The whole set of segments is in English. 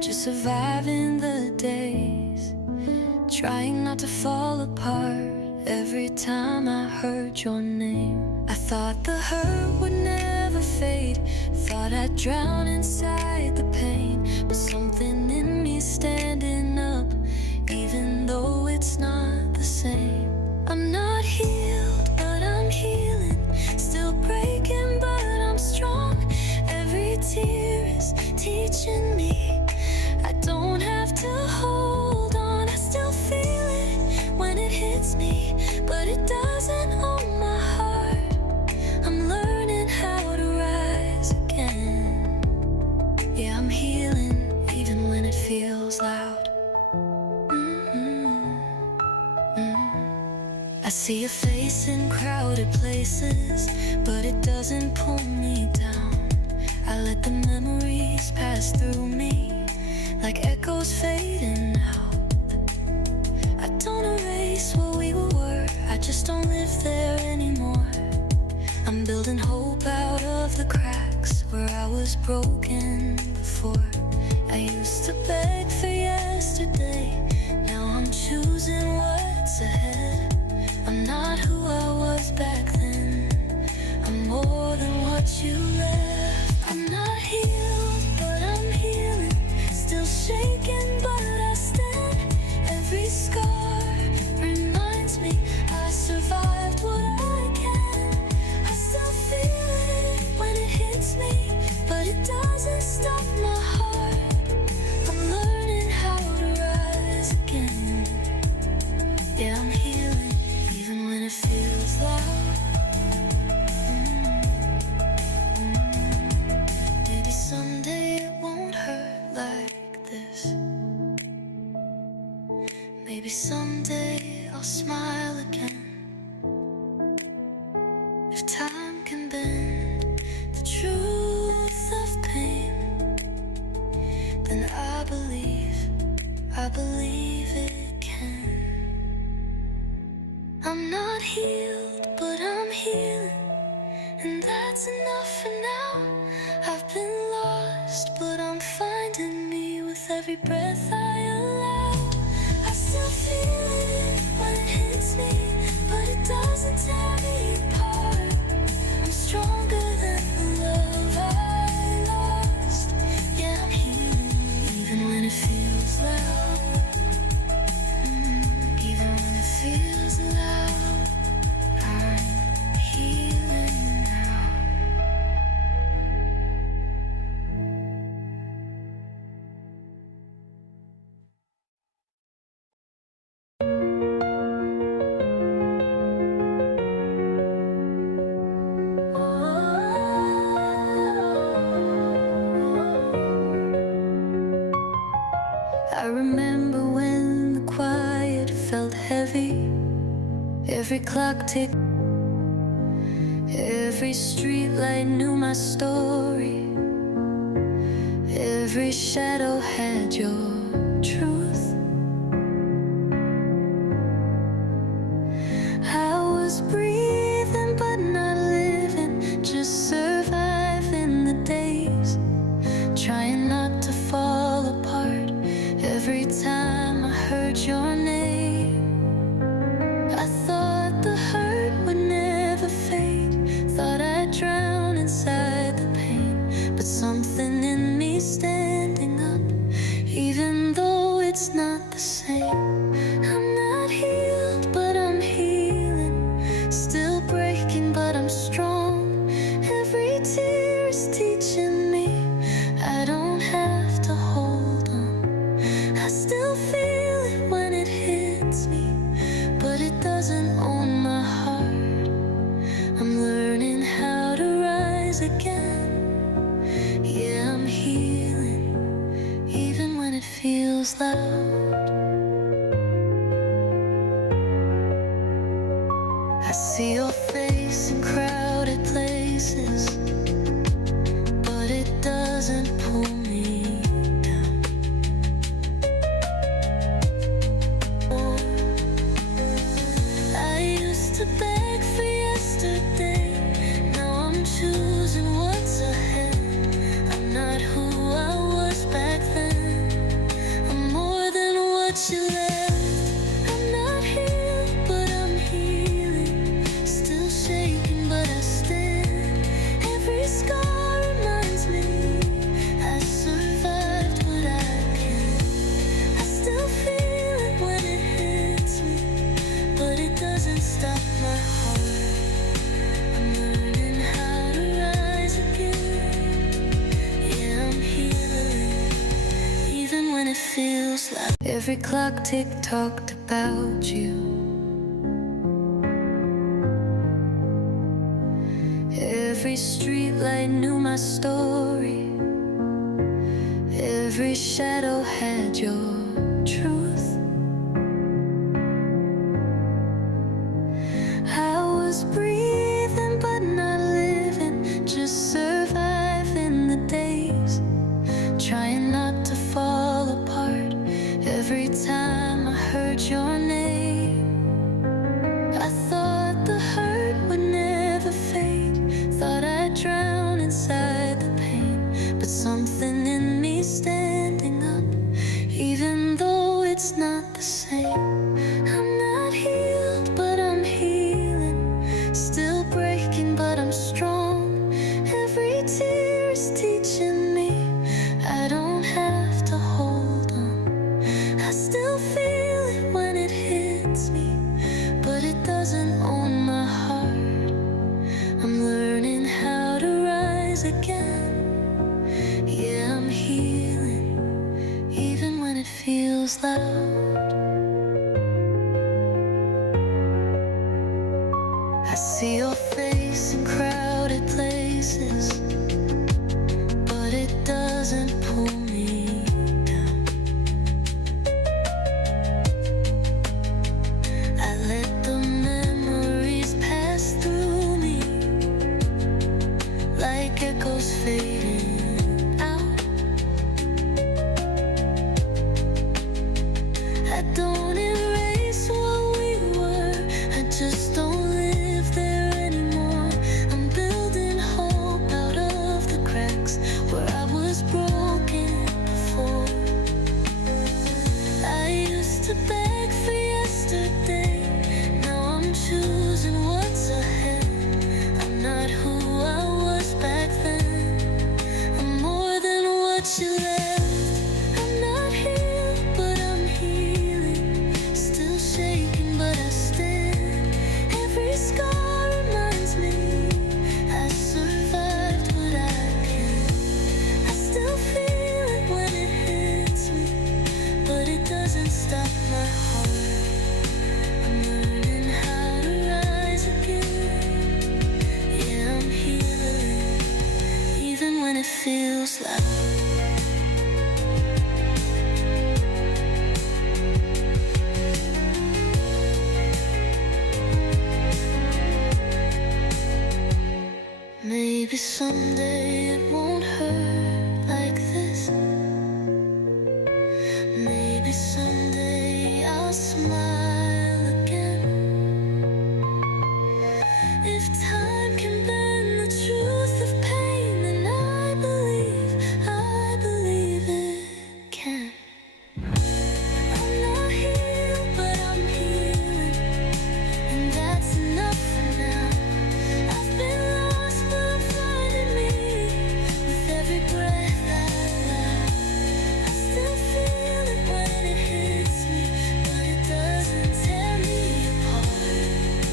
just surviving the days, trying not to fall apart every time I heard your name. I thought the hurt would never fade, thought I'd drown inside the pain, but something in me standing up, even though it's not the same. I'm not healed, but I'm healing, still breaking, but I'm strong. Every tear is teaching me I don't have to hold on. I still feel it when it hits me, but it doesn't own my heart. I'm learning how to rise again. Yeah, I'm healing even when it feels loud. I see a face in crowded places, but it doesn't pull me down. I let the memories pass through me like echoes fading out. I don't erase what we were, I just don't live there anymore. I'm building hope out of the cracks where I was broken before. I used to beg for yesterday, now I'm choosing what's ahead. I'm not who I was back then, I'm more than what you left. I'm not healed, but I'm healing, still shaking, but I stand. Every scar reminds me I survived what I can. I still feel it when it hits me, but it doesn't stop my heart. I'm learning how to rise again. Yeah, I'm healing even when it feels loud. Maybe someday it won't hurt like this. Maybe someday I'll smile again. If time can bend the truth of pain, then I believe it can. I'm not healed, but I'm healing, and that's enough for now. I've been lost, but I'm finding me with every breath I allow. I still feel it when it hits me, but it doesn't tear me apart. I'm stronger than the love I lost. Yeah, I'm healing even when it feels loud. Even when it feels loud, I'm healing now. I remember when the quiet felt heavy, every clock ticked, every streetlight knew my story, every shadow had your truth. I was breathing but not living, just surviving the days, trying not to fall apart every time I heard your name. I thought the hurt would never fade, thought I'd drown inside the pain, but something in me standing up, even though it's not the same. I'm not healed, but I'm healing, still breaking, but I'm strong. Every tear is teaching me I don't have to hold on. I still feel it when it hits me, but it doesn't own my heart. I'm learning how to rise again. Yeah, I'm healing even when it feels loud. I see your face in crowded places, but it doesn't pull me down. I used to beg for yesterday, now I'm choosing what's ahead. I'm not who I was back then, feels like every clock tick-tocked about you. Every streetlight knew my story. Every shadow had your truth. I was breathing but not living, just surviving the days, trying not to fall apart every time I heard your name. I thought the hurt would never fade, thought I'd drown inside the pain, but something in me standing up, even though it's not the same. I'm not healed, but I'm healing, still breaking, but I'm strong. Every tear is teaching me I don't have to hold on. I still feel it when it hits me, but it doesn't own my heart. I'm learning how to rise again. Yeah, I'm healing, even when it feels loud. I see your face in crowded places, but it doesn't pull me down. I let the memories pass through me like echoes fading out. I don't erase what we were, I just don't live there anymore. I'm building hope out of the cracks where I was broken before. I used to beg for yesterday, now I'm choosing what's ahead. I'm not who I was back then, I'm more than what you left. I'm not healed, but I'm healing, still shaking, but I stand. Every scar reminds me I survived what I can. I still feel it when it hits me, but it doesn't stop my heart. I'm learning how to rise again. Yeah, I'm healing, even when it feels like maybe someday it won't hurt like this. Maybe someday I'll smile again. If time can bend the truth of pain, then I believe it can. I'm not healed, but I'm healing, and that's enough for now. I've been lost, but I'm finding me with every breath I allow. I still feel it when it hits me, but it doesn't tear me apart.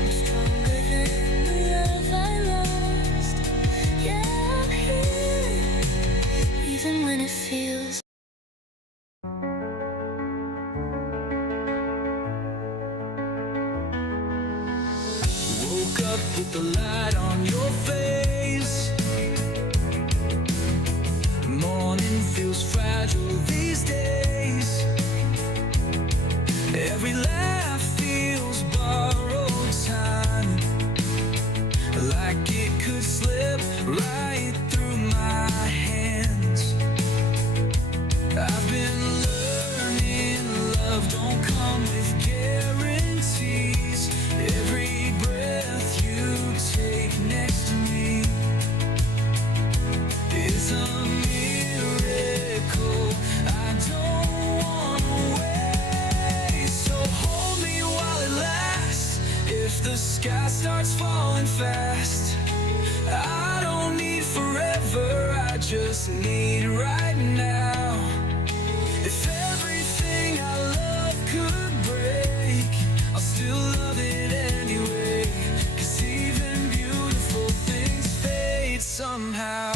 I'm stronger than the love I lost. Yeah, I'm healing, even when it feels. Woke up with the light on your face. Morning feels fragile these days. Every laugh feels borrowed time, like it could slip right through my hands. I've been learning love don't come with guarantees. Every breath you take next to me is a miracle I don't wanna waste. So hold me while it lasts. If the sky starts falling fast, I don't need forever, I just need right now. If everything I love could break, I'll still love it anyway. 'Cause even beautiful things fade somehow.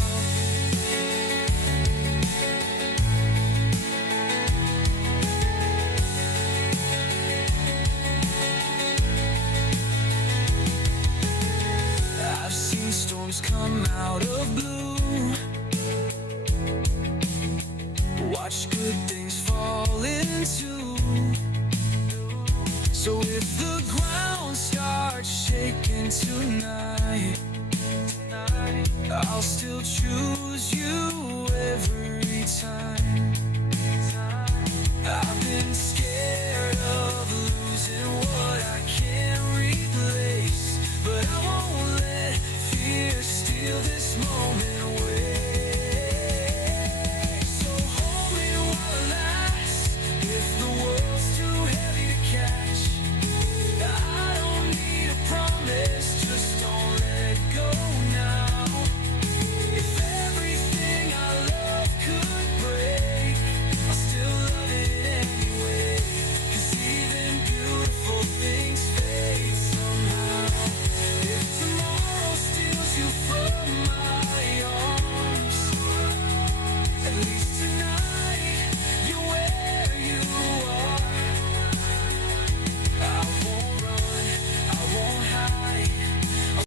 watch good things fall into. So if the ground starts shaking tonight, I'll still choose you every time.